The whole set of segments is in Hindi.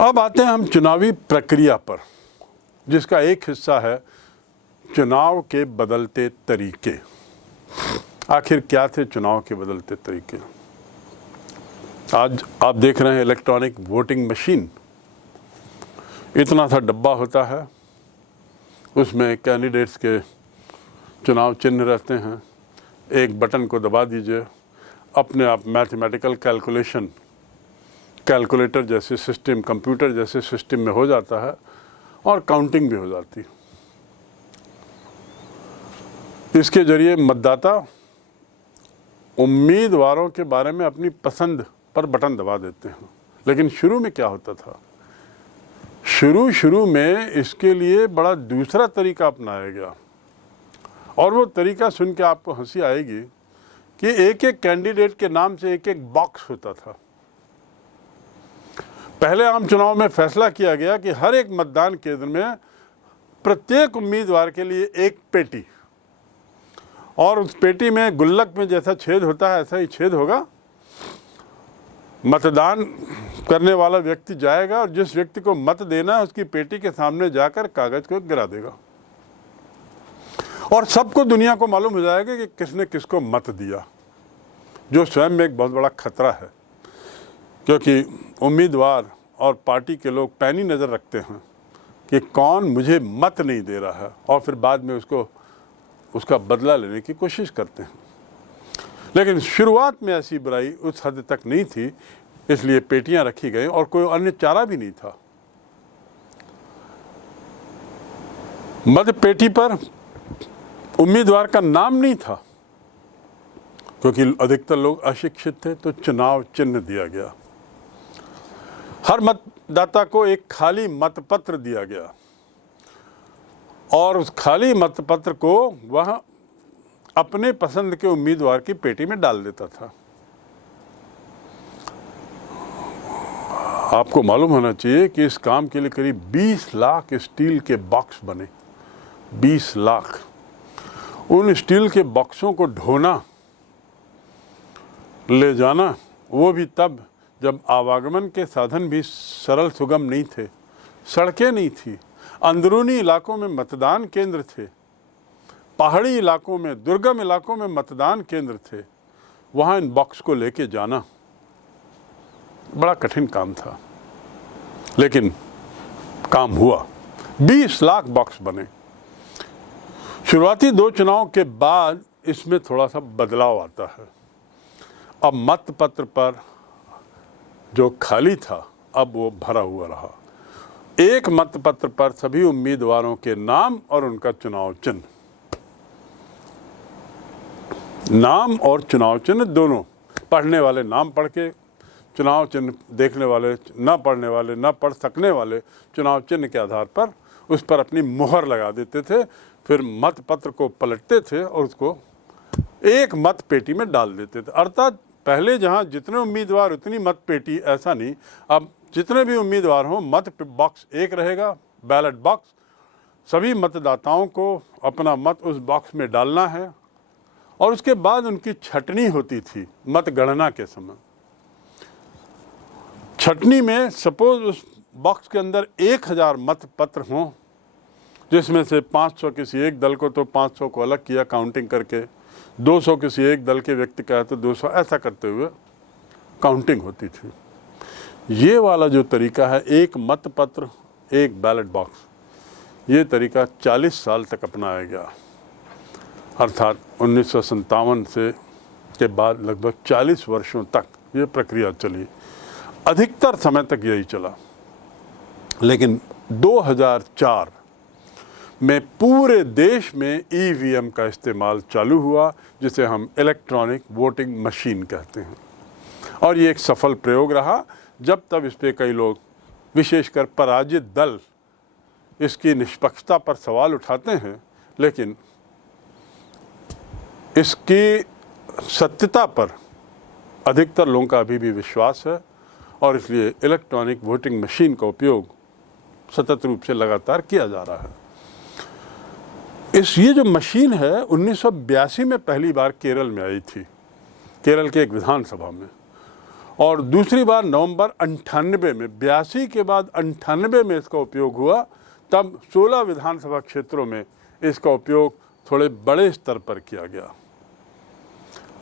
अब आते हैं हम चुनावी प्रक्रिया पर, जिसका एक हिस्सा है चुनाव के बदलते तरीके। आखिर क्या थे चुनाव के बदलते तरीके? आज आप देख रहे हैं इलेक्ट्रॉनिक वोटिंग मशीन। इतना सा डब्बा होता है, उसमें कैंडिडेट्स के चुनाव चिन्ह रहते हैं। एक बटन को दबा दीजिए, अपने आप मैथमेटिकल कैलकुलेशन कैलकुलेटर जैसे सिस्टम, कंप्यूटर जैसे सिस्टम में हो जाता है और काउंटिंग भी हो जाती है। इसके जरिए मतदाता उम्मीदवारों के बारे में अपनी पसंद पर बटन दबा देते हैं। लेकिन शुरू में क्या होता था? शुरू में इसके लिए बड़ा दूसरा तरीका अपनाया गया, और वो तरीका सुन के आपको हंसी आएगी कि एक एक कैंडिडेट के नाम से एक एक बॉक्स होता था। पहले आम चुनाव में फैसला किया गया कि हर एक मतदान केंद्र में प्रत्येक उम्मीदवार के लिए एक पेटी, और उस पेटी में गुल्लक में जैसा छेद होता है ऐसा ही छेद होगा। मतदान करने वाला व्यक्ति जाएगा और जिस व्यक्ति को मत देना है उसकी पेटी के सामने जाकर कागज को गिरा देगा, और सबको दुनिया को मालूम हो जाएगा कि किसने किसको मत दिया, जो स्वयं में एक बहुत बड़ा खतरा है, क्योंकि उम्मीदवार और पार्टी के लोग पैनी नज़र रखते हैं कि कौन मुझे मत नहीं दे रहा है, और फिर बाद में उसका बदला लेने की कोशिश करते हैं। लेकिन शुरुआत में ऐसी बुराई उस हद तक नहीं थी, इसलिए पेटियां रखी गई और कोई अन्य चारा भी नहीं था। मत पेटी पर उम्मीदवार का नाम नहीं था, क्योंकि अधिकतर लोग अशिक्षित थे, तो चुनाव चिन्ह दिया गया। हर मतदाता को एक खाली मतपत्र दिया गया, और उस खाली मतपत्र को वह अपने पसंद के उम्मीदवार की पेटी में डाल देता था। आपको मालूम होना चाहिए कि इस काम के लिए करीब 20 लाख स्टील के बॉक्स बने। 20 लाख। उन स्टील के बॉक्सों को ढोना, ले जाना, वो भी तब जब आवागमन के साधन भी सरल सुगम नहीं थे, सड़कें नहीं थी, अंदरूनी इलाकों में मतदान केंद्र थे, पहाड़ी इलाकों में, दुर्गम इलाकों में मतदान केंद्र थे। वहाँ इन बॉक्स को लेके जाना बड़ा कठिन काम था, लेकिन काम हुआ। 20 लाख बॉक्स बने। शुरुआती 2 चुनाव के बाद इसमें थोड़ा सा बदलाव आता है। अब मतपत्र पर जो खाली था, अब वो भरा हुआ रहा। एक मतपत्र पर सभी उम्मीदवारों के नाम और उनका चुनाव चिन्ह। नाम और चुनाव चिन्ह दोनों। पढ़ने वाले नाम पढ़ के चुनाव चिन्ह, देखने वाले, न पढ़ने वाले, न पढ़ सकने वाले चुनाव चिन्ह के आधार पर उस पर अपनी मोहर लगा देते थे। फिर मतपत्र को पलटते थे और उसको एक मत पेटी में डाल देते थे। अर्थात पहले जहां जितने उम्मीदवार उतनी मत पेटी, ऐसा नहीं। अब जितने भी उम्मीदवार हों, मत बॉक्स एक रहेगा, बैलेट बॉक्स। सभी मतदाताओं को अपना मत उस बॉक्स में डालना है, और उसके बाद उनकी छटनी होती थी मतगणना के समय। छटनी में सपोज उस बॉक्स के अंदर 1000 मतपत्र हों, जिसमें से 500 किसी एक दल को, तो 500 को अलग किया काउंटिंग करके, 200 किसी एक दल के व्यक्ति का है तो 200, ऐसा करते हुए काउंटिंग होती थी। ये वाला जो तरीका है, एक मतपत्र एक बैलेट बॉक्स, ये तरीका 40 साल तक अपनाया गया। अर्थात 1957 से के बाद लगभग 40 वर्षों तक ये प्रक्रिया चली। अधिकतर समय तक यही चला। लेकिन 2004 में पूरे देश में EVM का इस्तेमाल चालू हुआ, जिसे हम इलेक्ट्रॉनिक वोटिंग मशीन कहते हैं। और ये एक सफल प्रयोग रहा। जब तब इस पर कई लोग, विशेषकर पराजित दल, इसकी निष्पक्षता पर सवाल उठाते हैं, लेकिन इसकी सत्यता पर अधिकतर लोगों का अभी भी विश्वास है, और इसलिए इलेक्ट्रॉनिक वोटिंग मशीन का उपयोग सतत रूप से लगातार किया जा रहा है। ये जो मशीन है 1982 में पहली बार केरल में आई थी, केरल के एक विधानसभा में, और दूसरी बार नवंबर 98 में, 82 के बाद 98 में इसका उपयोग हुआ। तब 16 विधानसभा क्षेत्रों में इसका उपयोग थोड़े बड़े स्तर पर किया गया।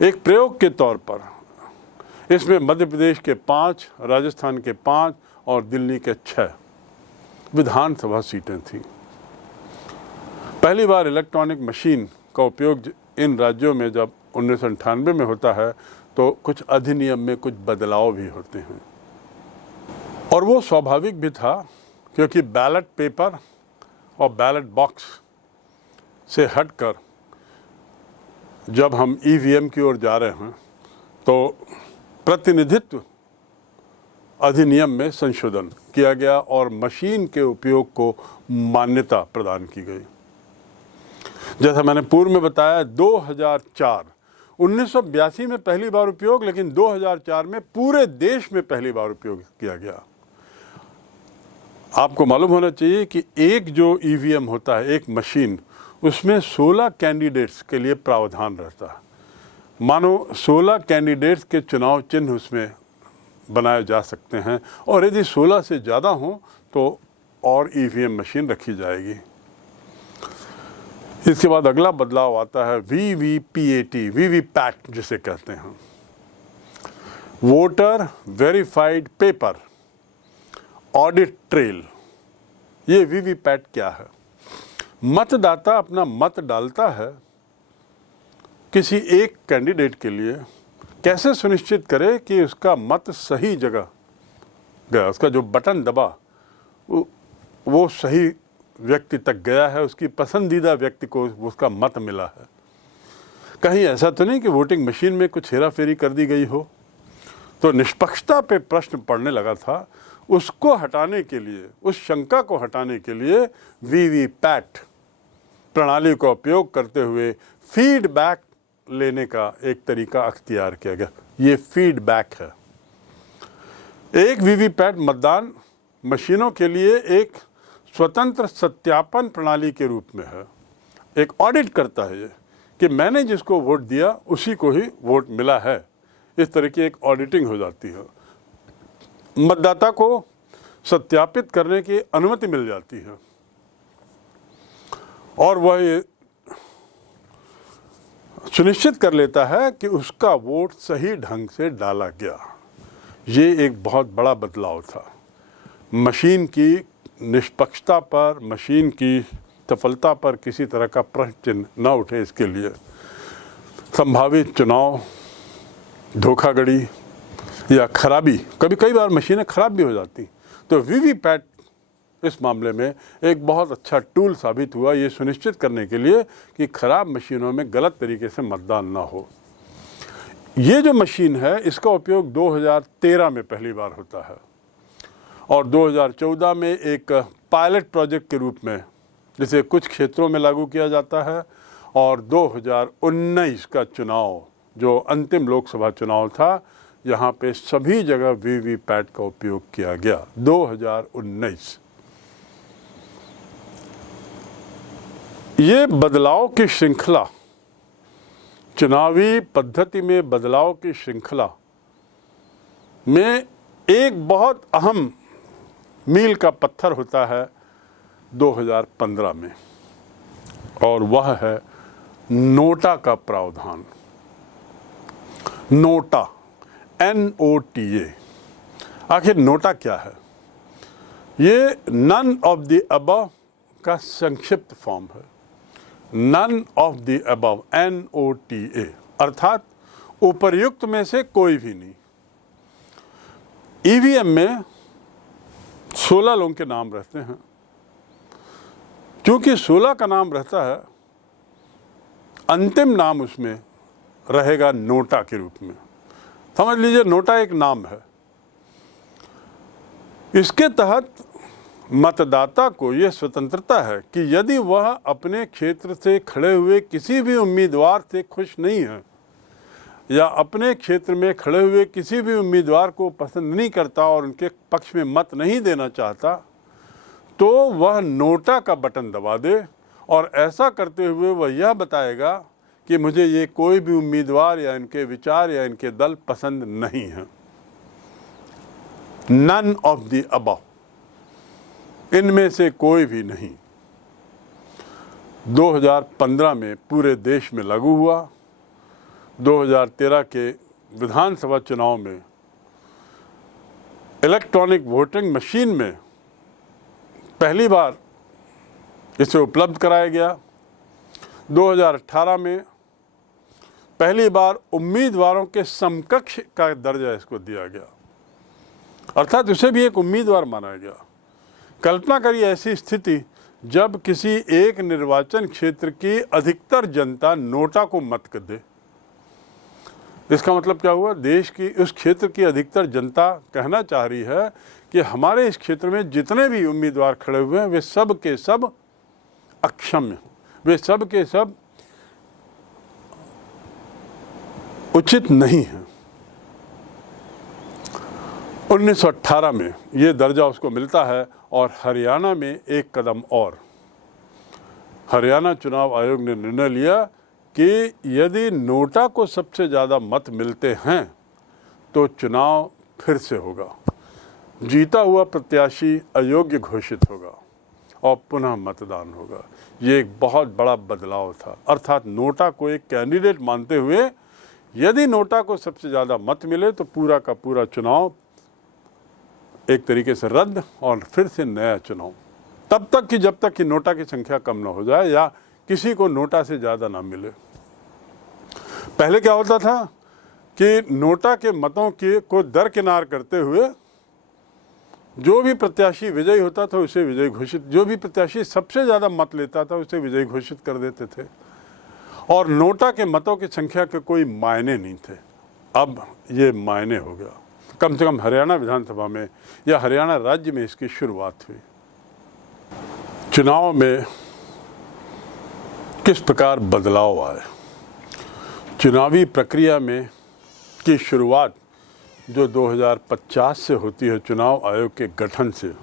एक प्रयोग के तौर पर इसमें मध्य प्रदेश के 5, राजस्थान के 5 और दिल्ली के 6 विधानसभा सीटें थीं। पहली बार इलेक्ट्रॉनिक मशीन का उपयोग इन राज्यों में जब 1998 में होता है तो कुछ अधिनियम में कुछ बदलाव भी होते हैं, और वो स्वाभाविक भी था क्योंकि बैलेट पेपर और बैलेट बॉक्स से हटकर जब हम ईवीएम की ओर जा रहे हैं तो प्रतिनिधित्व अधिनियम में संशोधन किया गया और मशीन के उपयोग को मान्यता प्रदान की गई। जैसा मैंने पूर्व में बताया, 2004, 1982 में पहली बार उपयोग, लेकिन 2004 में पूरे देश में पहली बार उपयोग किया गया। आपको मालूम होना चाहिए कि एक जो ईवीएम होता है, एक मशीन, उसमें 16 कैंडिडेट्स के लिए प्रावधान रहता है। मानो 16 कैंडिडेट्स के चुनाव चिन्ह उसमें बनाए जा सकते हैं, और यदि 16 से ज़्यादा हों तो और ईवीएम मशीन रखी जाएगी। इसके बाद अगला बदलाव आता है वीवीपीएटी, वीवीपैट जिसे कहते हैं, voter verified paper audit trail. ये वीवीपैट क्या है? मतदाता अपना मत डालता है किसी एक कैंडिडेट के लिए, कैसे सुनिश्चित करे कि उसका मत सही जगह गया, उसका जो बटन दबा वो सही व्यक्ति तक गया है, उसकी पसंदीदा व्यक्ति को उसका मत मिला है। कहीं ऐसा तो नहीं कि वोटिंग मशीन में कुछ हेरा फेरी कर दी गई हो। तो निष्पक्षता पे प्रश्न पड़ने लगा था। उसको हटाने के लिए, उस शंका को हटाने के लिए वीवीपैट प्रणाली का उपयोग करते हुए फीडबैक लेने का एक तरीका अख्तियार किया गया। ये फीडबैक है। एक वीवीपैट मतदान मशीनों के लिए एक स्वतंत्र सत्यापन प्रणाली के रूप में है। एक ऑडिट करता है ये कि मैंने जिसको वोट दिया उसी को ही वोट मिला है। इस तरह की एक ऑडिटिंग हो जाती है। मतदाता को सत्यापित करने की अनुमति मिल जाती है और वह ये सुनिश्चित कर लेता है कि उसका वोट सही ढंग से डाला गया। ये एक बहुत बड़ा बदलाव था। मशीन की निष्पक्षता पर, मशीन की सफलता पर किसी तरह का प्रश्न चिन्ह न उठे, इसके लिए संभावित चुनाव धोखाधड़ी या खराबी, कई बार मशीनें खराब भी हो जाती, तो वीवीपैट इस मामले में एक बहुत अच्छा टूल साबित हुआ, ये सुनिश्चित करने के लिए कि खराब मशीनों में गलत तरीके से मतदान ना हो। ये जो मशीन है इसका उपयोग 2013 में पहली बार होता है और 2014 में एक पायलट प्रोजेक्ट के रूप में जिसे कुछ क्षेत्रों में लागू किया जाता है, और 2019 का चुनाव जो अंतिम लोकसभा चुनाव था, यहाँ पे सभी जगह वीवीपैट का उपयोग किया गया। 2019 ये बदलाव की श्रृंखला, चुनावी पद्धति में बदलाव की श्रृंखला में एक बहुत अहम मील का पत्थर होता है 2015 में, और वह है नोटा का प्रावधान। NOTA, NOTA। आखिर नोटा क्या है? ये नन ऑफ द अबव का संक्षिप्त फॉर्म है। None of the above, NOTA, अर्थात उपर्युक्त में से कोई भी नहीं। ईवीएम में 16 लोगों के नाम रहते हैं। क्योंकि 16 का नाम रहता है, अंतिम नाम उसमें रहेगा नोटा के रूप में। समझ लीजिए नोटा एक नाम है। इसके तहत मतदाता को यह स्वतंत्रता है कि यदि वह अपने क्षेत्र से खड़े हुए किसी भी उम्मीदवार से खुश नहीं है या अपने क्षेत्र में खड़े हुए किसी भी उम्मीदवार को पसंद नहीं करता और उनके पक्ष में मत नहीं देना चाहता, तो वह नोटा का बटन दबा दे और ऐसा करते हुए वह यह बताएगा कि मुझे ये कोई भी उम्मीदवार या इनके विचार या इनके दल पसंद नहीं है। नन ऑफ द अबव, इनमें से कोई भी नहीं। 2015 में पूरे देश में लागू हुआ। 2013 के विधानसभा चुनाव में इलेक्ट्रॉनिक वोटिंग मशीन में पहली बार इसे उपलब्ध कराया गया। 2018 में पहली बार उम्मीदवारों के समकक्ष का दर्जा इसको दिया गया, अर्थात उसे भी एक उम्मीदवार माना गया। कल्पना करिए ऐसी स्थिति जब किसी एक निर्वाचन क्षेत्र की अधिकतर जनता नोटा को मत कर दे। इसका मतलब क्या हुआ? देश की उस क्षेत्र की अधिकतर जनता कहना चाह रही है कि हमारे इस क्षेत्र में जितने भी उम्मीदवार खड़े हुए हैं वे सब के सब अक्षम्य, वे सब के सब उचित नहीं हैं। 1918 में ये दर्जा उसको मिलता है। और हरियाणा में एक कदम और, हरियाणा चुनाव आयोग ने निर्णय लिया कि यदि नोटा को सबसे ज़्यादा मत मिलते हैं तो चुनाव फिर से होगा, जीता हुआ प्रत्याशी अयोग्य घोषित होगा और पुनः मतदान होगा। ये एक बहुत बड़ा बदलाव था। अर्थात नोटा को एक कैंडिडेट मानते हुए यदि नोटा को सबसे ज़्यादा मत मिले तो पूरा का पूरा चुनाव एक तरीके से रद्द और फिर से नया चुनाव, तब तक कि जब तक कि नोटा की संख्या कम ना हो जाए या किसी को नोटा से ज़्यादा ना मिले। पहले क्या होता था कि नोटा के मतों को दरकिनार करते हुए जो भी प्रत्याशी विजयी होता था उसे विजयी घोषित, जो भी प्रत्याशी सबसे ज़्यादा मत लेता था उसे विजयी घोषित कर देते थे और नोटा के मतों की संख्या के कोई मायने नहीं थे। अब ये मायने हो गया। कम से कम हरियाणा विधानसभा में या हरियाणा राज्य में इसकी शुरुआत हुई। चुनाव में किस प्रकार बदलाव आए, चुनावी प्रक्रिया में की शुरुआत जो 2050 से होती है चुनाव आयोग के गठन से,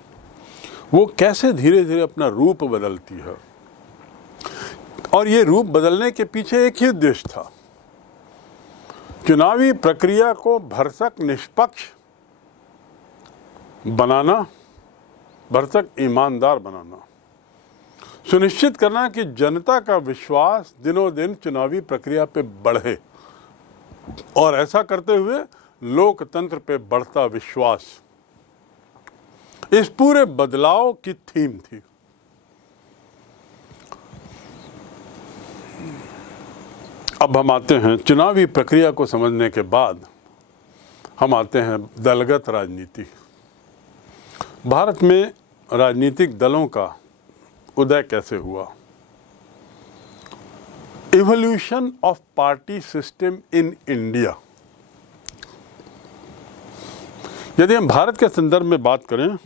वो कैसे धीरे धीरे अपना रूप बदलती है। और ये रूप बदलने के पीछे एक ही उद्देश्य था, चुनावी प्रक्रिया को भरसक निष्पक्ष बनाना, भरसक ईमानदार बनाना, सुनिश्चित करना कि जनता का विश्वास दिनों दिन चुनावी प्रक्रिया पे बढ़े और ऐसा करते हुए लोकतंत्र पे बढ़ता विश्वास, इस पूरे बदलाव की थीम थी। अब हम आते हैं चुनावी प्रक्रिया को समझने के बाद हम आते हैं दलगत राजनीति। भारत में राजनीतिक दलों का उदय कैसे हुआ। Evolution of party system in India. यदि हम भारत के संदर्भ में बात करें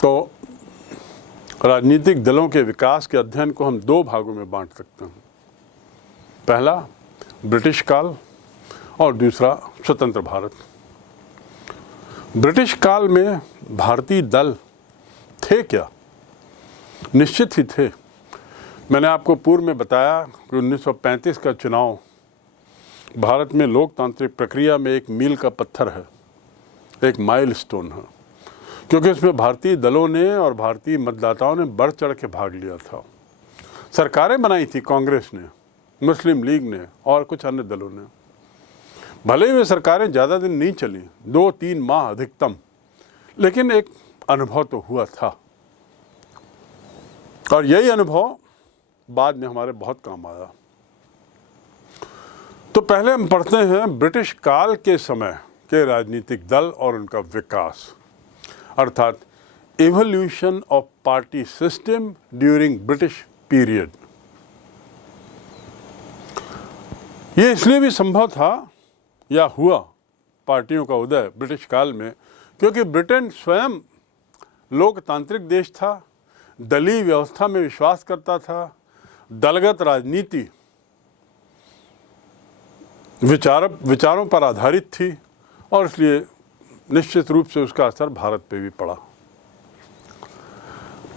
तो राजनीतिक दलों के विकास के अध्ययन को हम दो भागों में बांट सकते हैं। पहला ब्रिटिश काल और दूसरा स्वतंत्र भारत। ब्रिटिश काल में भारतीय दल थे क्या? निश्चित ही थे। मैंने आपको पूर्व में बताया कि 1935 का चुनाव भारत में लोकतांत्रिक प्रक्रिया में एक मील का पत्थर है, एक माइलस्टोन है, क्योंकि उसमें भारतीय दलों ने और भारतीय मतदाताओं ने बढ़ चढ़ के भाग लिया था। सरकारें बनाई थी कांग्रेस ने, मुस्लिम लीग ने और कुछ अन्य दलों ने। भले ही वे सरकारें ज़्यादा दिन नहीं चली, 2-3 माह अधिकतम, लेकिन एक अनुभव तो हुआ था और यही अनुभव बाद में हमारे बहुत काम आया। तो पहले हम पढ़ते हैं ब्रिटिश काल के समय के राजनीतिक दल और उनका विकास, अर्थात evolution of party system during British period. ये इसलिए भी संभव था या हुआ पार्टियों का उदय ब्रिटिश काल में क्योंकि ब्रिटेन स्वयं लोकतांत्रिक देश था, दलीय व्यवस्था में विश्वास करता था, दलगत राजनीति विचारों पर आधारित थी और इसलिए निश्चित रूप से उसका असर भारत पे भी पड़ा।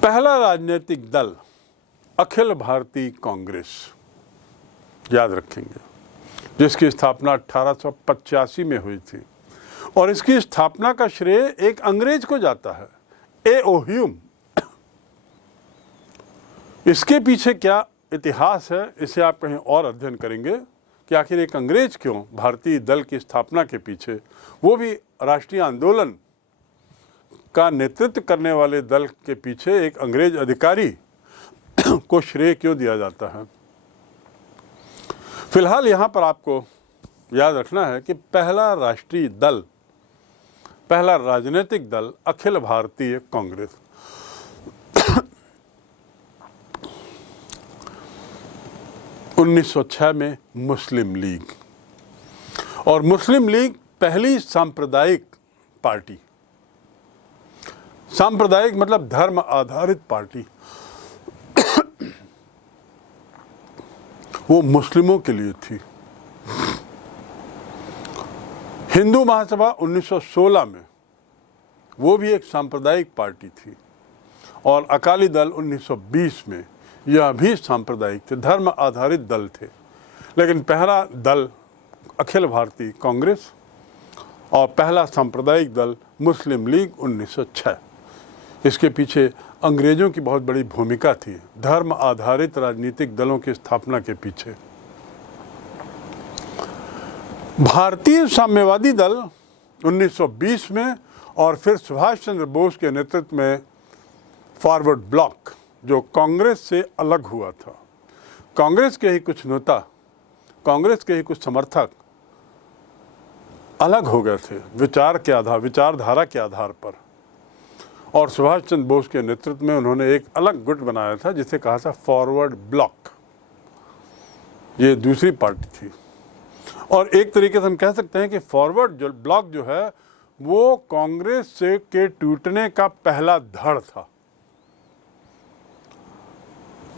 पहला राजनीतिक दल अखिल भारतीय कांग्रेस, याद रखेंगे, जिसकी स्थापना 1885 में हुई थी। और इसकी स्थापना का श्रेय एक अंग्रेज को जाता है, ए.ओ. ह्यूम। इसके पीछे क्या इतिहास है, इसे आप कहीं और अध्ययन करेंगे कि आखिर एक अंग्रेज क्यों भारतीय दल की स्थापना के पीछे, वो भी राष्ट्रीय आंदोलन का नेतृत्व करने वाले दल के पीछे एक अंग्रेज अधिकारी को श्रेय क्यों दिया जाता है। फिलहाल यहाँ पर आपको याद रखना है कि पहला राष्ट्रीय दल, पहला राजनीतिक दल अखिल भारतीय कांग्रेस। 1906 में मुस्लिम लीग, और मुस्लिम लीग पहली सांप्रदायिक पार्टी, सांप्रदायिक मतलब धर्म आधारित पार्टी, वो मुस्लिमों के लिए थी। हिंदू महासभा 1916 में, वो भी एक सांप्रदायिक पार्टी थी, और अकाली दल 1920 में, यह भी सांप्रदायिक थे, धर्म आधारित दल थे। लेकिन पहला दल अखिल भारतीय कांग्रेस और पहला सांप्रदायिक दल मुस्लिम लीग 1906। इसके पीछे अंग्रेजों की बहुत बड़ी भूमिका थी, धर्म आधारित राजनीतिक दलों की स्थापना के पीछे। भारतीय साम्यवादी दल 1920 में, और फिर सुभाष चंद्र बोस के नेतृत्व में फॉरवर्ड ब्लॉक, जो कांग्रेस से अलग हुआ था। कांग्रेस के ही कुछ नेता, कांग्रेस के ही कुछ समर्थक अलग हो गए थे विचारधारा के आधार पर, और सुभाष चंद्र बोस के नेतृत्व में उन्होंने एक अलग गुट बनाया था जिसे कहा था फॉरवर्ड ब्लॉक। ये दूसरी पार्टी थी, और एक तरीके से हम कह सकते हैं कि फॉरवर्ड ब्लॉक जो है वो कांग्रेस से के टूटने का पहला धड़ था।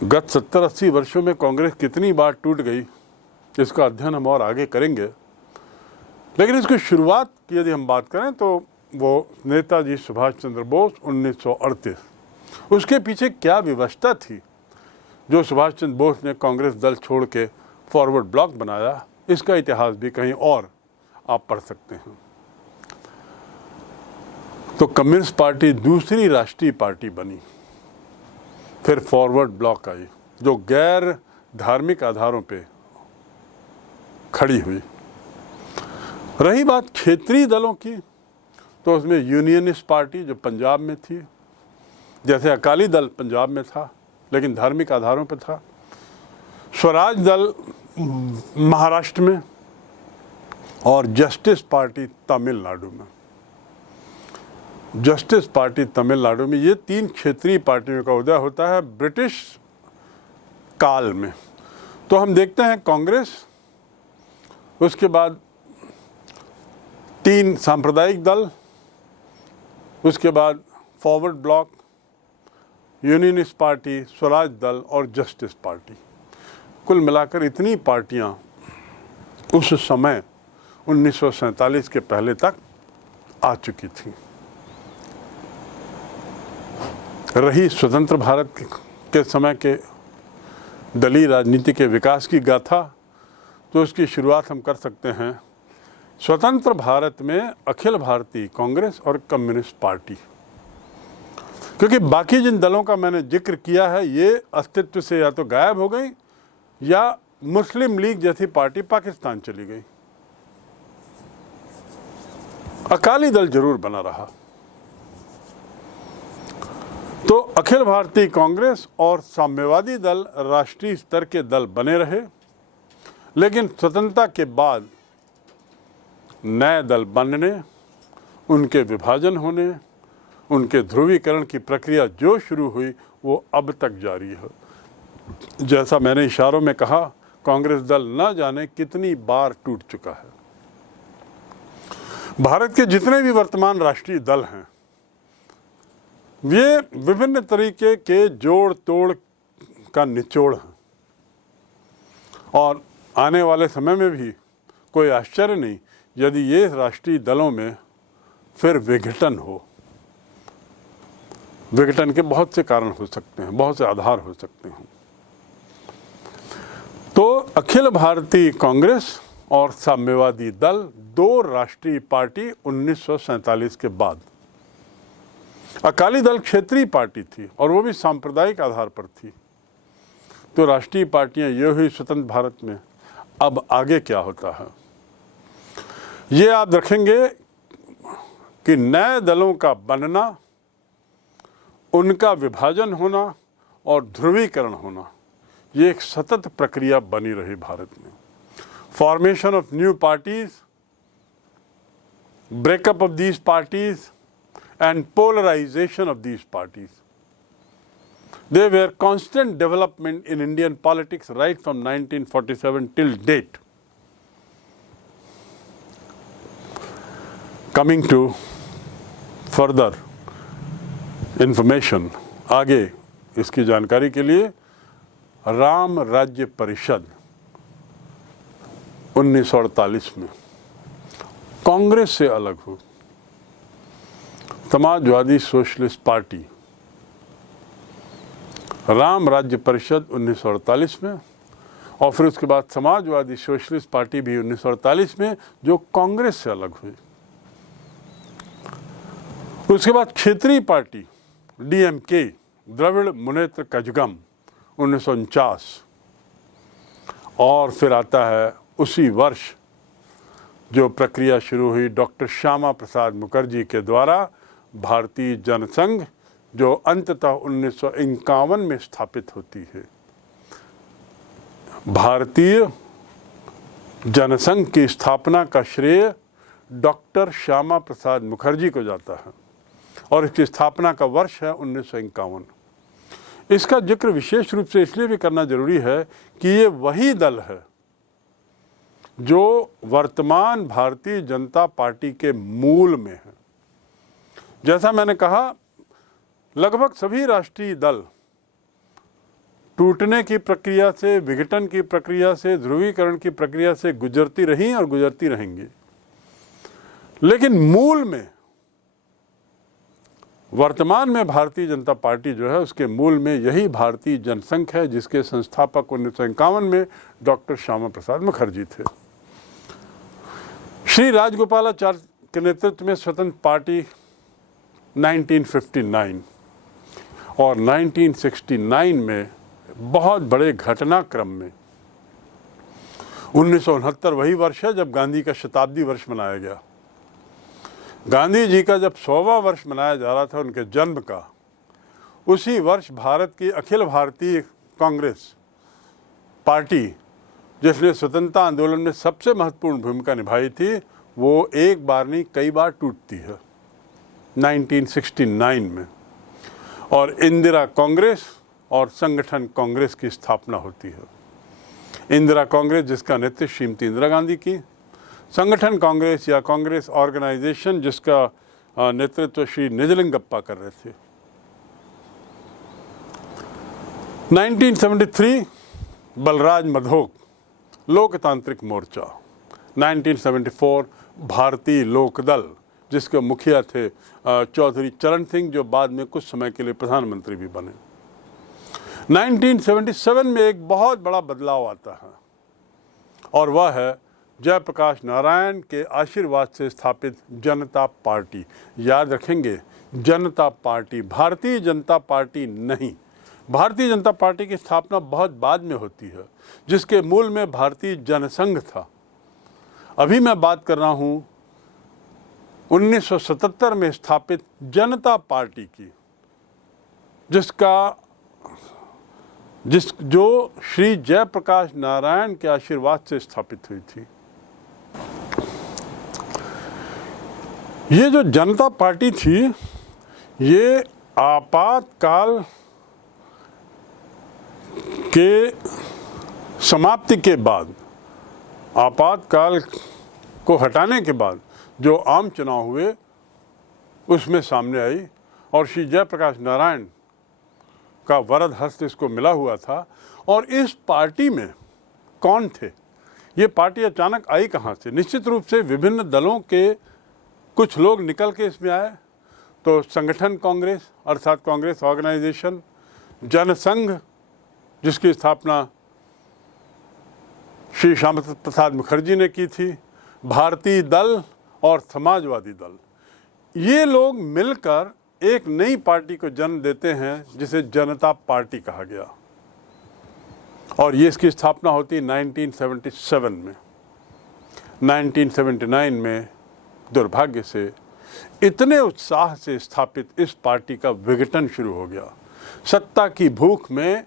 गत 70-80 वर्षों में कांग्रेस कितनी बार टूट गई, इसका अध्ययन हम और आगे करेंगे। लेकिन इसकी शुरुआत की यदि हम बात करें तो वो नेताजी सुभाष चंद्र बोस 1938, उसके पीछे क्या व्यवस्था थी जो सुभाष चंद्र बोस ने कांग्रेस दल छोड़ के फॉरवर्ड ब्लॉक बनाया, इसका इतिहास भी कहीं और आप पढ़ सकते हैं। तो कम्युनिस्ट पार्टी दूसरी राष्ट्रीय पार्टी बनी, फिर फॉरवर्ड ब्लॉक आई जो गैर धार्मिक आधारों पे खड़ी हुई। रही बात क्षेत्रीय दलों की, तो उसमें यूनियनिस्ट पार्टी जो पंजाब में थी, जैसे अकाली दल पंजाब में था लेकिन धार्मिक आधारों पे था, स्वराज दल महाराष्ट्र में, और जस्टिस पार्टी तमिलनाडु में। जस्टिस पार्टी तमिलनाडु में, ये तीन क्षेत्रीय पार्टियों का उदय होता है ब्रिटिश काल में। तो हम देखते हैं कांग्रेस, उसके बाद तीन सांप्रदायिक दल, उसके बाद forward block, unionist party, Swaraj दल और जस्टिस पार्टी। कुल मिलाकर इतनी पार्टियां उस समय 1947 के पहले तक आ चुकी थीं। रही स्वतंत्र भारत के समय के दलीय राजनीति के विकास की गाथा, तो उसकी शुरुआत हम कर सकते हैं स्वतंत्र भारत में अखिल भारतीय कांग्रेस और कम्युनिस्ट पार्टी। क्योंकि बाकी जिन दलों का मैंने जिक्र किया है ये अस्तित्व से या तो गायब हो गई या मुस्लिम लीग जैसी पार्टी पाकिस्तान चली गई। अकाली दल जरूर बना रहा। तो अखिल भारतीय कांग्रेस और साम्यवादी दल राष्ट्रीय स्तर के दल बने रहे, लेकिन स्वतंत्रता के बाद नए दल बनने, उनके विभाजन होने, उनके ध्रुवीकरण की प्रक्रिया जो शुरू हुई वो अब तक जारी है। जैसा मैंने इशारों में कहा, कांग्रेस दल न जाने कितनी बार टूट चुका है। भारत के जितने भी वर्तमान राष्ट्रीय दल हैं वे विभिन्न तरीके के जोड़ तोड़ का निचोड़ है, और आने वाले समय में भी कोई आश्चर्य नहीं यदि ये राष्ट्रीय दलों में फिर विघटन हो। विघटन के बहुत से कारण हो सकते हैं, बहुत से आधार हो सकते हैं। तो अखिल भारतीय कांग्रेस और साम्यवादी दल दो राष्ट्रीय पार्टी 1947 के बाद। अकाली दल क्षेत्रीय पार्टी थी और वो भी सांप्रदायिक आधार पर थी। तो राष्ट्रीय पार्टियां ये हुई स्वतंत्र भारत में। अब आगे क्या होता है ये याद रखेंगे कि नए दलों का बनना, उनका विभाजन होना और ध्रुवीकरण होना, ये एक सतत प्रक्रिया बनी रही भारत में। Formation of new parties, breakup of these parties and polarization of these parties. They were constant development in Indian politics right from 1947 till date. Coming to further information, आगे इसकी जानकारी के लिए राम राज्य परिषद 1948 में कांग्रेस से अलग हुई। समाजवादी सोशलिस्ट पार्टी, राम राज्य परिषद 1948 में, और फिर उसके बाद समाजवादी सोशलिस्ट पार्टी भी 1948 में, जो कांग्रेस से अलग हुई। उसके बाद क्षेत्रीय पार्टी डीएमके, द्रविड़ मुनेत्र कझगम 1949, और फिर आता है उसी वर्ष जो प्रक्रिया शुरू हुई डॉक्टर श्यामा प्रसाद मुखर्जी के द्वारा भारतीय जनसंघ, जो अंततः 1951 में स्थापित होती है। भारतीय जनसंघ की स्थापना का श्रेय डॉक्टर श्यामा प्रसाद मुखर्जी को जाता है और इसकी स्थापना का वर्ष है 1951। इसका जिक्र विशेष रूप से इसलिए भी करना जरूरी है कि ये वही दल है जो वर्तमान भारतीय जनता पार्टी के मूल में है। जैसा मैंने कहा, लगभग सभी राष्ट्रीय दल टूटने की प्रक्रिया से, विघटन की प्रक्रिया से, ध्रुवीकरण की प्रक्रिया से गुजरती रही और गुजरती रहेंगी, लेकिन मूल में, वर्तमान में भारतीय जनता पार्टी जो है उसके मूल में यही भारतीय जनसंघ है, जिसके संस्थापक 1951 में डॉक्टर श्यामा प्रसाद मुखर्जी थे। श्री राजगोपालाचारी के नेतृत्व में स्वतंत्र पार्टी 1959 और 1969 में बहुत बड़े घटनाक्रम में 1969 वही वर्ष है जब गांधी का शताब्दी वर्ष मनाया गया। गांधी जी का जब 100वां वर्ष मनाया जा रहा था उनके जन्म का, उसी वर्ष भारत की अखिल भारतीय कांग्रेस पार्टी, जिसने स्वतंत्रता आंदोलन में सबसे महत्वपूर्ण भूमिका निभाई थी, वो एक बार नहीं कई बार टूटती है 1969 में, और इंदिरा कांग्रेस और संगठन कांग्रेस की स्थापना होती है। इंदिरा कांग्रेस जिसका नेतृत्व श्रीमती इंदिरा गांधी की, संगठन कांग्रेस या कांग्रेस ऑर्गेनाइजेशन जिसका नेतृत्व श्री निजलिंगप्पा कर रहे थे। 1973 बलराज मधोक लोकतांत्रिक मोर्चा, 1974 भारतीय लोकदल जिसके मुखिया थे चौधरी चरण सिंह, जो बाद में कुछ समय के लिए प्रधानमंत्री भी बने। 1977 में एक बहुत बड़ा बदलाव आता है और वह है जयप्रकाश नारायण के आशीर्वाद से स्थापित जनता पार्टी। याद रखेंगे, जनता पार्टी, भारतीय जनता पार्टी नहीं। भारतीय जनता पार्टी की स्थापना बहुत बाद में होती है, जिसके मूल में भारतीय जनसंघ था। अभी मैं बात कर रहा हूं 1977 में स्थापित जनता पार्टी की, जो श्री जयप्रकाश नारायण के आशीर्वाद से स्थापित हुई थी। ये जो जनता पार्टी थी, ये आपातकाल के समाप्ति के बाद, आपातकाल को हटाने के बाद जो आम चुनाव हुए उसमें सामने आई और श्री जयप्रकाश नारायण का वरद हस्त इसको मिला हुआ था। और इस पार्टी में कौन थे? ये पार्टी अचानक आई कहाँ से? निश्चित रूप से विभिन्न दलों के कुछ लोग निकल के इसमें आए। तो संगठन कांग्रेस अर्थात कांग्रेस ऑर्गेनाइजेशन, जनसंघ जिसकी स्थापना श्री श्यामा प्रसाद मुखर्जी ने की थी, भारतीय दल और समाजवादी दल, ये लोग मिलकर एक नई पार्टी को जन्म देते हैं जिसे जनता पार्टी कहा गया। और ये इसकी स्थापना होती है 1977 में। 1979 में दुर्भाग्य से इतने उत्साह से स्थापित इस पार्टी का विघटन शुरू हो गया। सत्ता की भूख में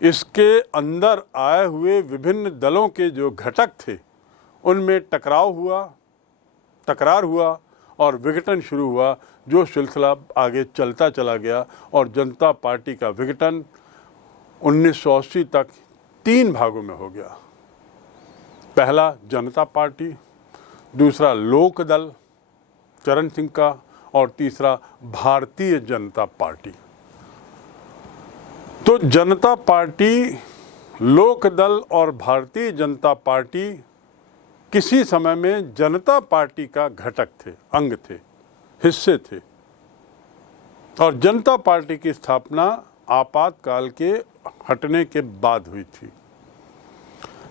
इसके अंदर आए हुए विभिन्न दलों के जो घटक थे उनमें तकरार हुआ और विघटन शुरू हुआ, जो सिलसिला आगे चलता चला गया। और जनता पार्टी का विघटन 1980 तक 3 भागों में हो गया। पहला जनता पार्टी, दूसरा लोक दल चरण सिंह का, और तीसरा भारतीय जनता पार्टी। तो जनता पार्टी, लोक दल और भारतीय जनता पार्टी किसी समय में जनता पार्टी का घटक थे, अंग थे, हिस्से थे। और जनता पार्टी की स्थापना आपातकाल के हटने के बाद हुई थी।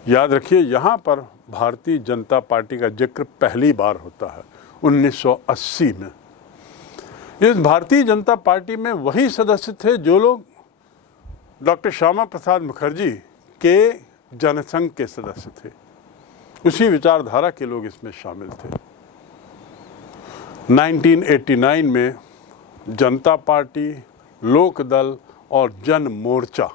याद रखिए, यहाँ पर भारतीय जनता पार्टी का जिक्र पहली बार होता है 1980 में। इस भारतीय जनता पार्टी में वही सदस्य थे जो लोग डॉक्टर श्यामा प्रसाद मुखर्जी के जनसंघ के सदस्य थे। उसी विचारधारा के लोग इसमें शामिल थे। 1989 में जनता पार्टी, लोक दल और जन मोर्चा,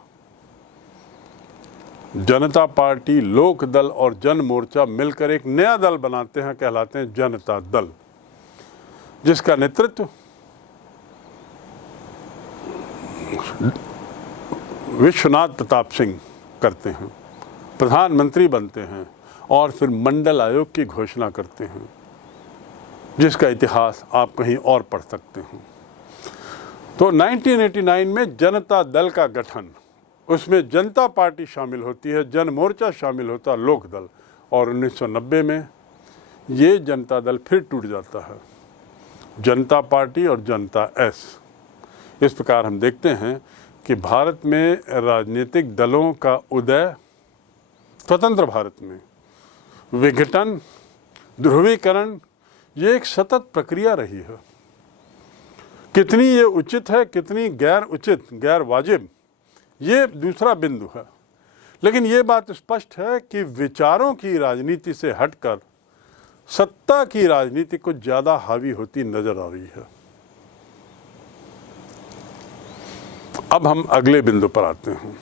जनता पार्टी, लोक दल और जन मोर्चा मिलकर एक नया दल बनाते हैं, कहलाते हैं जनता दल, जिसका नेतृत्व विश्वनाथ प्रताप सिंह करते हैं, प्रधानमंत्री बनते हैं और फिर मंडल आयोग की घोषणा करते हैं, जिसका इतिहास आप कहीं और पढ़ सकते हैं। तो 1989 में जनता दल का गठन, उसमें जनता पार्टी शामिल होती है, जन मोर्चा शामिल होता है, लोक दल। और 1990 में ये जनता दल फिर टूट जाता है, जनता पार्टी और जनता एस। इस प्रकार हम देखते हैं कि भारत में राजनीतिक दलों का उदय, स्वतंत्र भारत में विघटन, ध्रुवीकरण, ये एक सतत प्रक्रिया रही है। कितनी ये उचित है, कितनी गैर उचित, गैर वाजिब, ये दूसरा बिंदु है। लेकिन ये बात स्पष्ट है कि विचारों की राजनीति से हटकर सत्ता की राजनीति कुछ ज़्यादा हावी होती नजर आ रही है। अब हम अगले बिंदु पर आते हैं।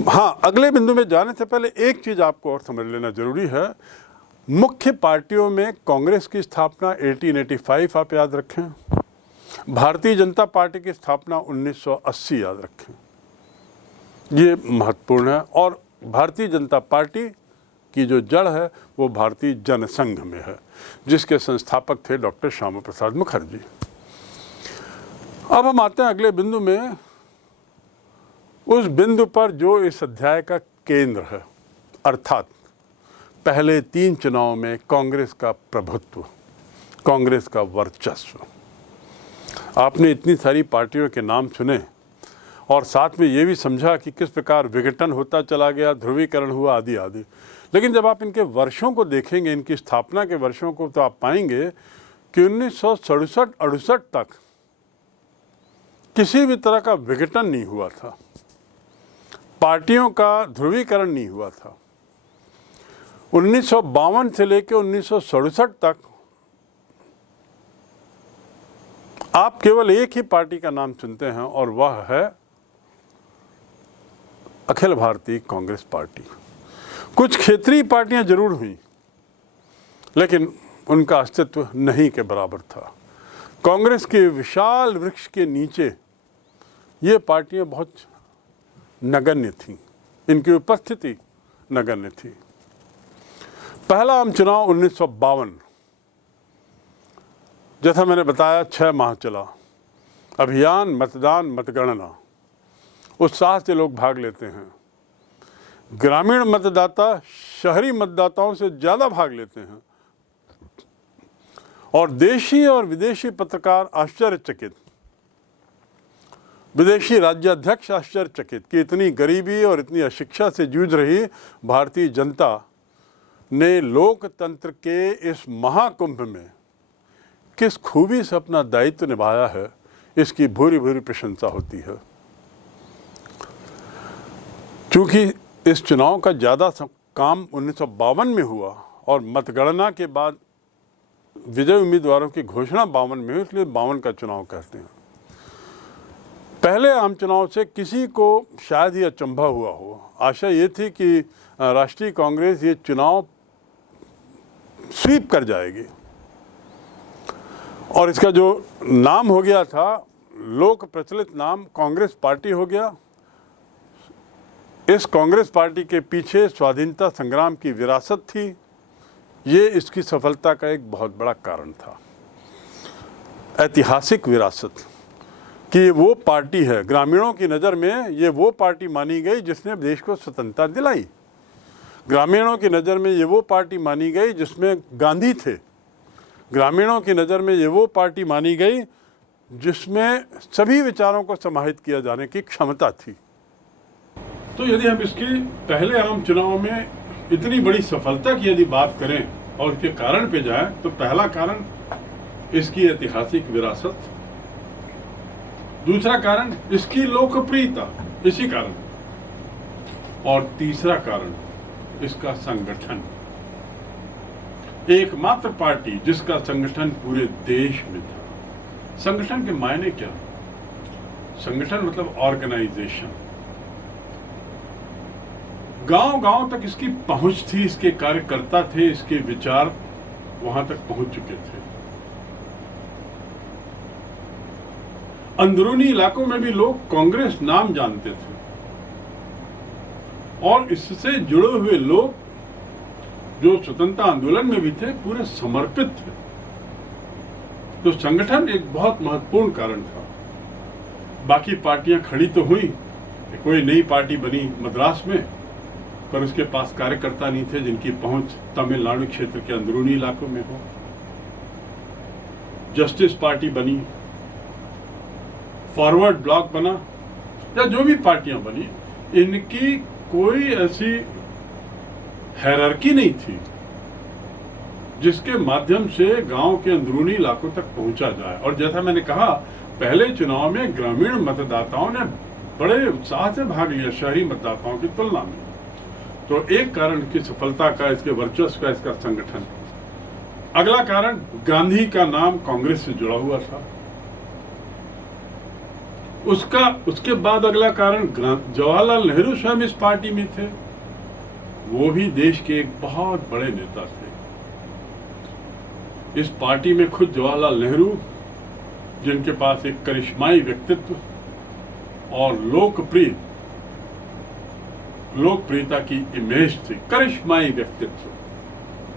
हाँ, अगले बिंदु में जाने से पहले एक चीज़ आपको और समझ लेना जरूरी है। मुख्य पार्टियों में कांग्रेस की स्थापना 1885 आप याद रखें, भारतीय जनता पार्टी की स्थापना 1980 याद रखें, ये महत्वपूर्ण है। और भारतीय जनता पार्टी की जो जड़ है वो भारतीय जनसंघ में है, जिसके संस्थापक थे डॉक्टर श्यामा प्रसाद मुखर्जी। अब हम आते हैं अगले बिंदु में, उस बिंदु पर जो इस अध्याय का केंद्र है, अर्थात पहले 3 चुनाव में कांग्रेस का प्रभुत्व, कांग्रेस का वर्चस्व। आपने इतनी सारी पार्टियों के नाम सुने और साथ में ये भी समझा कि किस प्रकार विघटन होता चला गया, ध्रुवीकरण हुआ, आदि आदि। लेकिन जब आप इनके वर्षों को देखेंगे, इनकी स्थापना के वर्षों को, तो आप पाएंगे कि 1967-68 तक किसी भी तरह का विघटन नहीं हुआ था, पार्टियों का ध्रुवीकरण नहीं हुआ था। 1952 से लेकर 1967 तक आप केवल एक ही पार्टी का नाम सुनते हैं और वह है अखिल भारतीय कांग्रेस पार्टी। कुछ क्षेत्रीय पार्टियां जरूर हुई, लेकिन उनका अस्तित्व नहीं के बराबर था। कांग्रेस के विशाल वृक्ष के नीचे ये पार्टियां बहुत नगण्य थीं, इनकी उपस्थिति नगण्य थी। पहला आम चुनाव 1952, जैसा मैंने बताया 6 माह चला। अभियान, मतदान, मतगणना, उत्साह से लोग भाग लेते हैं। ग्रामीण मतदाता शहरी मतदाताओं से ज़्यादा भाग लेते हैं और देशी और विदेशी पत्रकार आश्चर्यचकित, विदेशी राज्याध्यक्ष आश्चर्यचकित कि इतनी गरीबी और इतनी अशिक्षा से जूझ रही भारतीय जनता ने लोकतंत्र के इस महाकुंभ में किस खूबी से अपना दायित्व निभाया है, इसकी भूरी भूरी प्रशंसा होती है। क्योंकि इस चुनाव का ज़्यादा काम 1952 में हुआ और मतगणना के बाद विजय उम्मीदवारों की घोषणा 52 में हुई, इसलिए 52 का चुनाव कहते हैं। पहले आम चुनाव से किसी को शायद ही अचंभा हुआ हो। आशा ये थी कि राष्ट्रीय कांग्रेस ये चुनाव स्वीप कर जाएगी और इसका जो नाम हो गया था, लोक प्रचलित नाम कांग्रेस पार्टी हो गया। इस कांग्रेस पार्टी के पीछे स्वाधीनता संग्राम की विरासत थी। ये इसकी सफलता का एक बहुत बड़ा कारण था, ऐतिहासिक विरासत कि वो पार्टी है। ग्रामीणों की नज़र में ये वो पार्टी मानी गई जिसने देश को स्वतंत्रता दिलाई। ग्रामीणों की नज़र में ये वो पार्टी मानी गई जिसमें गांधी थे। ग्रामीणों की नज़र में ये वो पार्टी मानी गई जिसमें सभी विचारों को समाहित किया जाने की क्षमता थी। तो यदि हम इसके पहले आम चुनाव में इतनी बड़ी सफलता की यदि बात करें और इसके कारण पे जाए, तो पहला कारण इसकी ऐतिहासिक विरासत, दूसरा कारण इसकी लोकप्रियता, इसी कारण, और तीसरा कारण इसका संगठन। एकमात्र पार्टी जिसका संगठन पूरे देश में था। संगठन के मायने क्या? संगठन मतलब ऑर्गेनाइजेशन। गांव-गांव तक इसकी पहुंच थी, इसके कार्यकर्ता थे, इसके विचार वहां तक पहुंच चुके थे। अंदरूनी इलाकों में भी लोग कांग्रेस नाम जानते थे और इससे जुड़े हुए लोग जो स्वतंत्रता आंदोलन में भी थे, पूरे समर्पित थे। तो संगठन एक बहुत महत्वपूर्ण कारण था। बाकी पार्टियां खड़ी तो हुई, कोई नई पार्टी बनी मद्रास में, पर उसके पास कार्यकर्ता नहीं थे जिनकी पहुंच तमिलनाडु क्षेत्र के अंदरूनी इलाकों में हो। जस्टिस पार्टी बनी, फॉरवर्ड ब्लॉक बना, या जो भी पार्टियां बनी, इनकी कोई ऐसी हायरार्की नहीं थी जिसके माध्यम से गांव के अंदरूनी इलाकों तक पहुंचा जाए। और जैसा मैंने कहा, पहले चुनाव में ग्रामीण मतदाताओं ने बड़े उत्साह से भाग लिया शहरी मतदाताओं की तुलना में। तो एक कारण इसकी सफलता का, इसके वर्चस्व का, इसका संगठन। अगला कारण, गांधी का नाम कांग्रेस से जुड़ा हुआ था। उसके बाद अगला कारण, जवाहरलाल नेहरू स्वयं इस पार्टी में थे। वो भी देश के एक बहुत बड़े नेता थे। इस पार्टी में खुद जवाहरलाल नेहरू, जिनके पास एक करिश्माई व्यक्तित्व और लोकप्रियता की इमेज थी। करिश्माई व्यक्तित्व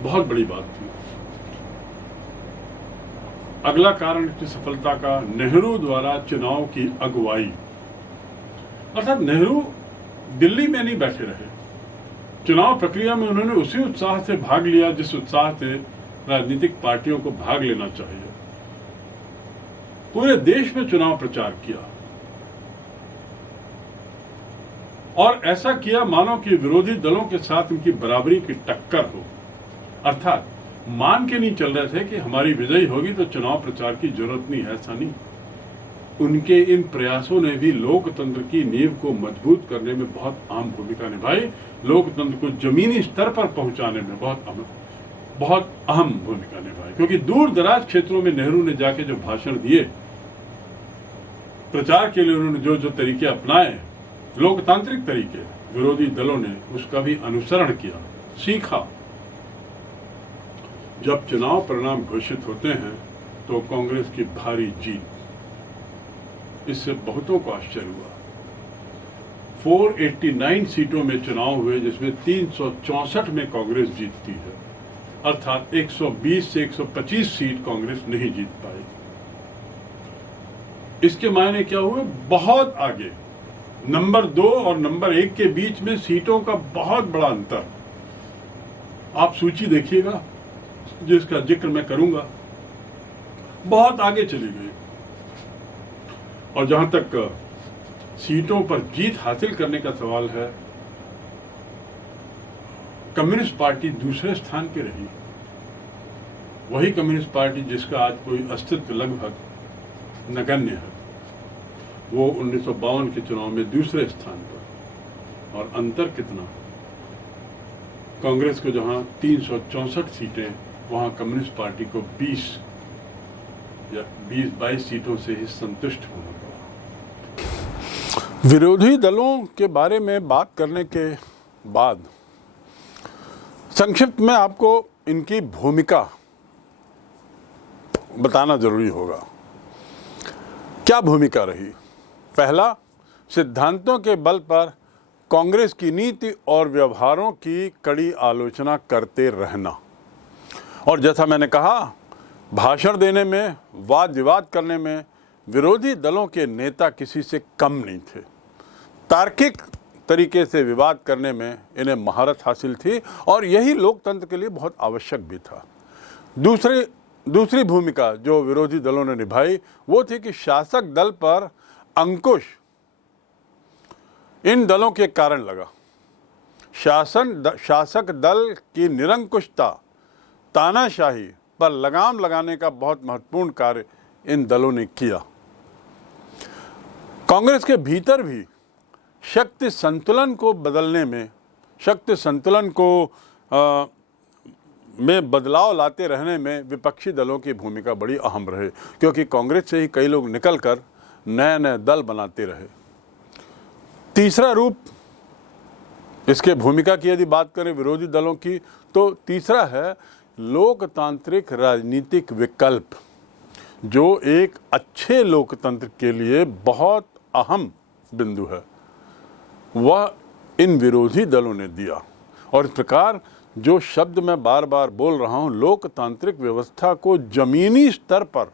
बहुत बड़ी बात थी। अगला कारण की सफलता का, नेहरू द्वारा चुनाव की अगुवाई। अर्थात नेहरू दिल्ली में नहीं बैठे रहे, चुनाव प्रक्रिया में उन्होंने उसी उत्साह से भाग लिया जिस उत्साह से राजनीतिक पार्टियों को भाग लेना चाहिए। पूरे देश में चुनाव प्रचार किया और ऐसा किया मानो कि विरोधी दलों के साथ इनकी बराबरी की टक्कर हो। अर्थात मान के नहीं चल रहे थे कि हमारी विजयी होगी तो चुनाव प्रचार की जरूरत नहीं है, ऐसा नहीं। उनके इन प्रयासों ने भी लोकतंत्र की नींव को मजबूत करने में बहुत अहम भूमिका निभाई। लोकतंत्र को जमीनी स्तर पर पहुंचाने में बहुत अहम भूमिका निभाई। क्योंकि दूर दराज क्षेत्रों में नेहरू ने जाके जो भाषण दिए, प्रचार के लिए उन्होंने जो जो तरीके अपनाए, लोकतांत्रिक तरीके, विरोधी दलों ने उसका भी अनुसरण किया, सीखा। जब चुनाव परिणाम घोषित होते हैं तो कांग्रेस की भारी जीत, इससे बहुतों को आश्चर्य हुआ। 489 सीटों में चुनाव हुए जिसमें 364 में कांग्रेस जीतती है। अर्थात 120 से 125 सीट कांग्रेस नहीं जीत पाई। इसके मायने क्या हुए? बहुत आगे नंबर 2 और नंबर 1 के बीच में सीटों का बहुत बड़ा अंतर। आप सूची देखिएगा जिसका जिक्र मैं करूंगा, बहुत आगे चली गई। और जहां तक सीटों पर जीत हासिल करने का सवाल है, कम्युनिस्ट पार्टी दूसरे स्थान पे रही। वही कम्युनिस्ट पार्टी जिसका आज कोई अस्तित्व लगभग नगण्य है, वो 1952 के चुनाव में दूसरे स्थान पर। और अंतर कितना, कांग्रेस को जहां 364 सीटें, वहां कम्युनिस्ट पार्टी को 20 या 22 सीटों से ही संतुष्ट होना पड़ा। विरोधी दलों के बारे में बात करने के बाद संक्षिप्त में आपको इनकी भूमिका बताना जरूरी होगा। क्या भूमिका रही? पहला, सिद्धांतों के बल पर कांग्रेस की नीति और व्यवहारों की कड़ी आलोचना करते रहना। और जैसा मैंने कहा, भाषण देने में, वाद विवाद करने में विरोधी दलों के नेता किसी से कम नहीं थे। तार्किक तरीके से विवाद करने में इन्हें महारत हासिल थी और यही लोकतंत्र के लिए बहुत आवश्यक भी था। दूसरी भूमिका जो विरोधी दलों ने निभाई वो थी कि शासक दल पर अंकुश इन दलों के कारण लगा। शासक दल की निरंकुशता, तानाशाही पर लगाम लगाने का बहुत महत्वपूर्ण कार्य इन दलों ने किया। कांग्रेस के भीतर भी शक्ति संतुलन को बदलने में, शक्ति संतुलन को में बदलाव लाते रहने में विपक्षी दलों की भूमिका बड़ी अहम रहे, क्योंकि कांग्रेस से ही कई लोग निकलकर नए नए दल बनाते रहे। तीसरा रूप इसके भूमिका की यदि बात करें विरोधी दलों की, तो तीसरा है लोकतांत्रिक राजनीतिक विकल्प, जो एक अच्छे लोकतंत्र के लिए बहुत अहम बिंदु है, वह इन विरोधी दलों ने दिया। और इस प्रकार जो शब्द मैं बार बार बोल रहा हूं, लोकतांत्रिक व्यवस्था को जमीनी स्तर पर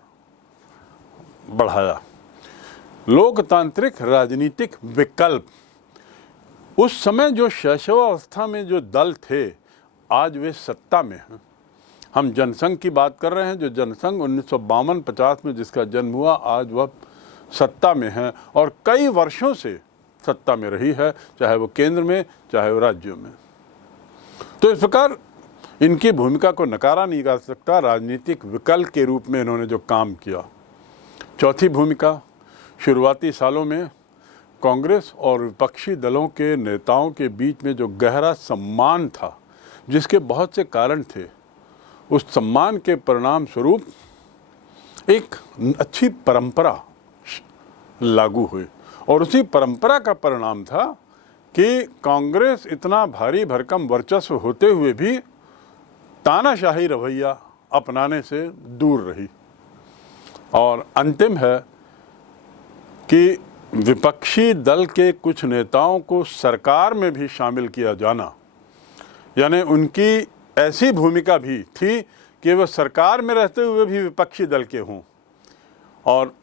बढ़ाया। लोकतांत्रिक राजनीतिक विकल्प, उस समय जो शैशवावस्था में जो दल थे, आज वे सत्ता में हैं। हम जनसंघ की बात कर रहे हैं, जो जनसंघ 1952-50 में जिसका जन्म हुआ, आज वह सत्ता में है और कई वर्षों से सत्ता में रही है, चाहे वो केंद्र में, चाहे वो राज्यों में। तो इस प्रकार इनकी भूमिका को नकारा नहीं जा सकता। राजनीतिक विकल्प के रूप में इन्होंने जो काम किया। चौथी भूमिका, शुरुआती सालों में कांग्रेस और विपक्षी दलों के नेताओं के बीच में जो गहरा सम्मान था, जिसके बहुत से कारण थे, उस सम्मान के परिणाम स्वरूप एक अच्छी परंपरा लागू हुई। और उसी परंपरा का परिणाम था कि कांग्रेस इतना भारी भरकम वर्चस्व होते हुए भी तानाशाही रवैया अपनाने से दूर रही। और अंतिम है कि विपक्षी दल के कुछ नेताओं को सरकार में भी शामिल किया जाना, यानी उनकी ऐसी भूमिका भी थी कि वह सरकार में रहते हुए भी विपक्षी दल के हों। और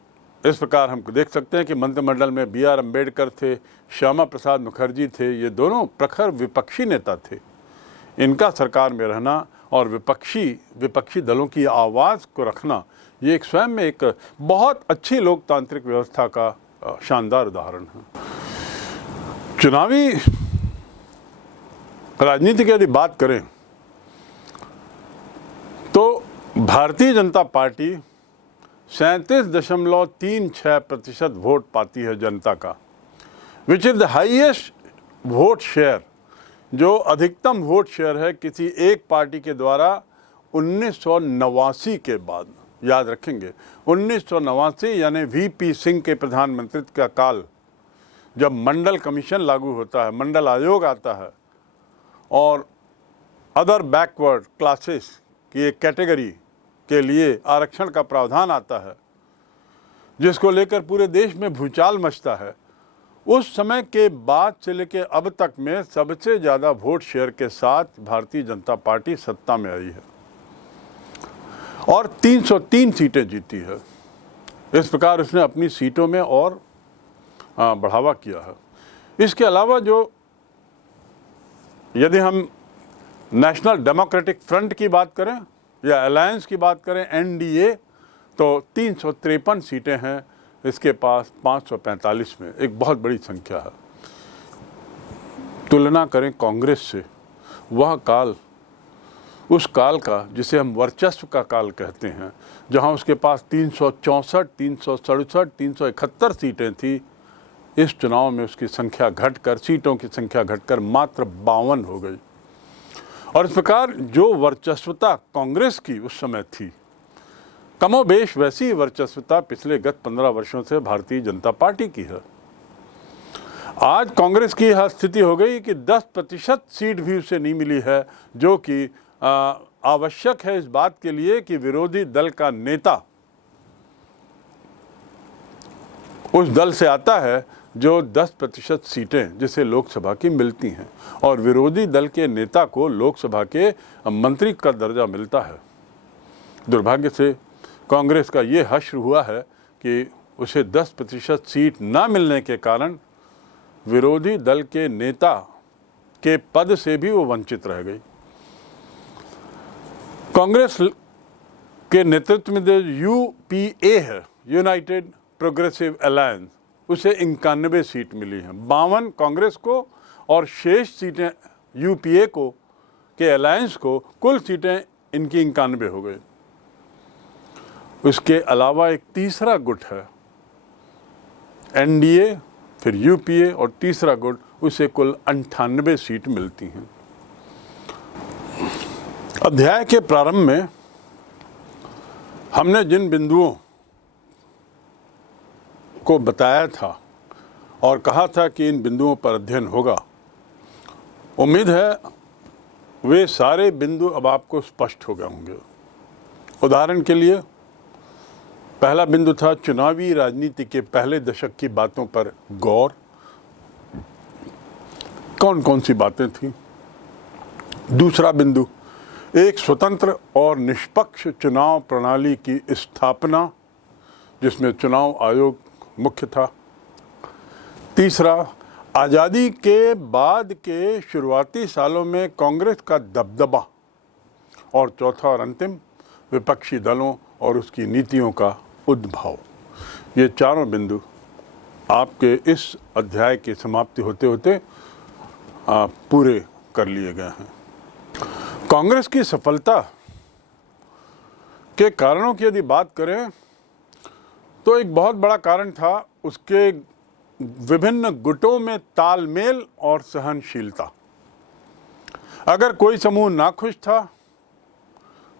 इस प्रकार हम देख सकते हैं कि मंत्रिमंडल में B.R. अम्बेडकर थे, श्यामा प्रसाद मुखर्जी थे, ये दोनों प्रखर विपक्षी नेता थे। इनका सरकार में रहना और विपक्षी दलों की आवाज़ को रखना, ये एक स्वयं में एक बहुत अच्छी लोकतांत्रिक व्यवस्था का शानदार उदाहरण है। चुनावी राजनीति की यदि बात करें तो भारतीय जनता पार्टी 37.36% वोट पाती है जनता का, which is the highest vote share, जो अधिकतम वोट शेयर है किसी एक पार्टी के द्वारा 1989 के बाद। याद रखेंगे 1989 यानी VP सिंह के प्रधानमंत्रित्व का काल, जब मंडल कमीशन लागू होता है, मंडल आयोग आता है और अदर बैकवर्ड क्लासेस की एक कैटेगरी के लिए आरक्षण का प्रावधान आता है, जिसको लेकर पूरे देश में भूचाल मचता है। उस समय के बाद से लेकर अब तक में सबसे ज़्यादा वोट शेयर के साथ भारतीय जनता पार्टी सत्ता में आई है और 303 सीटें जीती है। इस प्रकार उसने अपनी सीटों में और बढ़ावा किया है। इसके अलावा जो यदि हम नेशनल डेमोक्रेटिक फ्रंट की बात करें या अलायंस की बात करें, NDA, तो 353 सीटें हैं इसके पास 545 में, एक बहुत बड़ी संख्या है। तुलना करें कांग्रेस से, वह काल उस काल का जिसे हम वर्चस्व का काल कहते हैं, जहां उसके पास 364, 367, 371 सीटें थी, इस चुनाव में उसकी संख्या घटकर, सीटों की संख्या घटकर मात्र 52 हो गई। और इस प्रकार जो वर्चस्वता कांग्रेस की उस समय थी, कमोबेश वैसी ही वर्चस्वता पिछले गत 15 वर्षों से भारतीय जनता पार्टी की है। आज कांग्रेस की यह स्थिति हो गई कि 10% सीट भी उसे नहीं मिली है, जो कि आवश्यक है इस बात के लिए कि विरोधी दल का नेता उस दल से आता है जो 10% सीटें जिसे लोकसभा की मिलती हैं, और विरोधी दल के नेता को लोकसभा के मंत्री का दर्जा मिलता है। दुर्भाग्य से कांग्रेस का ये हश्र हुआ है कि उसे 10% सीट न मिलने के कारण विरोधी दल के नेता के पद से भी वो वंचित रह गई। कांग्रेस के नेतृत्व में जो यूपीए है, यूनाइटेड प्रोग्रेसिव अलायंस, उसे 91 सीट मिली हैं। 52 कांग्रेस को और शेष सीटें यूपीए को के अलायंस को, कुल सीटें इनकी 91 हो गई। उसके अलावा एक तीसरा गुट है एनडीए, फिर यूपीए और तीसरा गुट, उसे कुल 98 सीट मिलती हैं। अध्याय के प्रारंभ में हमने जिन बिंदुओं को बताया था और कहा था कि इन बिंदुओं पर अध्ययन होगा, उम्मीद है वे सारे बिंदु अब आपको स्पष्ट हो गए होंगे। उदाहरण के लिए पहला बिंदु था चुनावी राजनीति के पहले दशक की बातों पर गौर। कौन कौन सी बातें थी? दूसरा बिंदु एक स्वतंत्र और निष्पक्ष चुनाव प्रणाली की स्थापना, जिसमें चुनाव आयोग मुख्य था। तीसरा, आज़ादी के बाद के शुरुआती सालों में कांग्रेस का दबदबा। और चौथा और अंतिम, विपक्षी दलों और उसकी नीतियों का उद्भव। ये चारों बिंदु आपके इस अध्याय की समाप्ति होते होते पूरे कर लिए गए हैं। कांग्रेस की सफलता के कारणों की यदि बात करें तो एक बहुत बड़ा कारण था उसके विभिन्न गुटों में तालमेल और सहनशीलता। अगर कोई समूह नाखुश था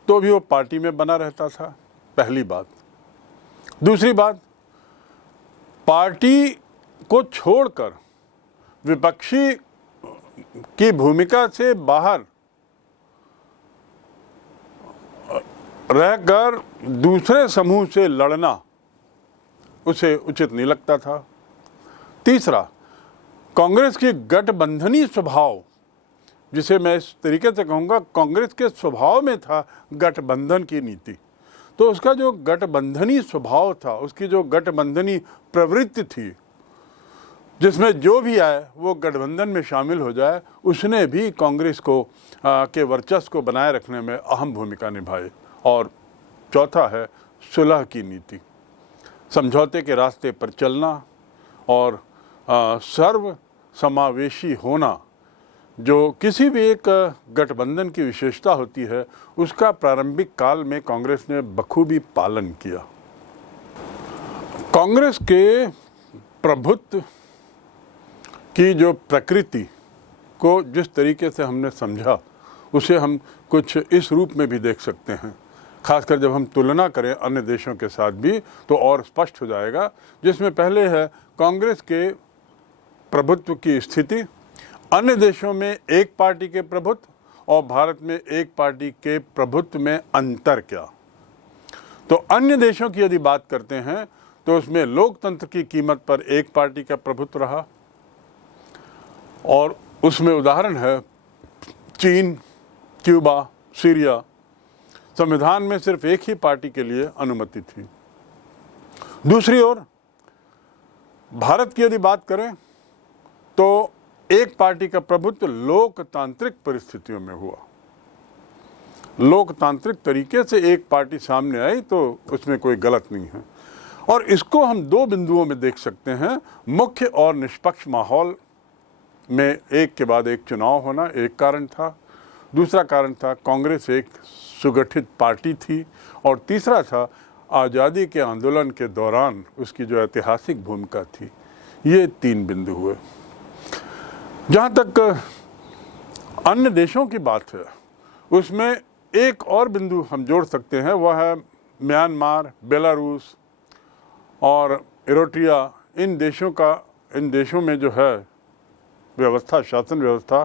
तो भी वो पार्टी में बना रहता था, पहली बात। दूसरी बात, पार्टी को छोड़कर विपक्षी की भूमिका से बाहर रहकर दूसरे समूह से लड़ना उसे उचित नहीं लगता था। तीसरा, कांग्रेस की गठबंधनी स्वभाव, जिसे मैं इस तरीके से कहूँगा, कांग्रेस के स्वभाव में था गठबंधन की नीति। तो उसका जो गठबंधनी स्वभाव था, उसकी जो गठबंधनी प्रवृत्ति थी, जिसमें जो भी आए वो गठबंधन में शामिल हो जाए, उसने भी कांग्रेस को के वर्चस्व को बनाए रखने में अहम भूमिका निभाई। और चौथा है सुलह की नीति, समझौते के रास्ते पर चलना और सर्व समावेशी होना, जो किसी भी एक गठबंधन की विशेषता होती है, उसका प्रारंभिक काल में कांग्रेस ने बखूबी पालन किया। कांग्रेस के प्रभुत्व की जो प्रकृति को जिस तरीके से हमने समझा, उसे हम कुछ इस रूप में भी देख सकते हैं। खासकर जब हम तुलना करें अन्य देशों के साथ भी तो और स्पष्ट हो जाएगा। जिसमें पहले है कांग्रेस के प्रभुत्व की स्थिति, अन्य देशों में एक पार्टी के प्रभुत्व और भारत में एक पार्टी के प्रभुत्व में अंतर क्या। तो अन्य देशों की यदि बात करते हैं तो उसमें लोकतंत्र की कीमत पर एक पार्टी का प्रभुत्व रहा, और उसमें उदाहरण है चीन, क्यूबा, सीरिया। संविधान में सिर्फ एक ही पार्टी के लिए अनुमति थी। दूसरी ओर भारत की यदि बात करें तो एक पार्टी का प्रभुत्व लोकतांत्रिक परिस्थितियों में हुआ। लोकतांत्रिक तरीके से एक पार्टी सामने आई तो उसमें कोई गलत नहीं है। और इसको हम दो बिंदुओं में देख सकते हैं। मुख्य और निष्पक्ष माहौल में एक के बाद एक चुनाव होना एक कारण था, दूसरा कारण था कांग्रेस एक सुगठित पार्टी थी, और तीसरा था आज़ादी के आंदोलन के दौरान उसकी जो ऐतिहासिक भूमिका थी। ये 3 बिंदु हुए। जहाँ तक अन्य देशों की बात है, उसमें एक और बिंदु हम जोड़ सकते हैं, वह है म्यांमार, बेलारूस और इरिट्रिया। इन देशों में जो है व्यवस्था, शासन व्यवस्था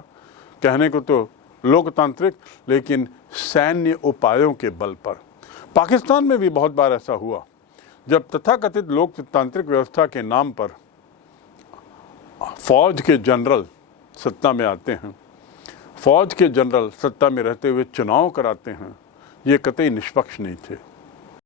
कहने को तो लोकतांत्रिक, लेकिन सैन्य उपायों के बल पर। पाकिस्तान में भी बहुत बार ऐसा हुआ जब तथाकथित लोकतांत्रिक व्यवस्था के नाम पर फौज के जनरल सत्ता में आते हैं, फौज के जनरल सत्ता में रहते हुए चुनाव कराते हैं। ये कतई निष्पक्ष नहीं थे।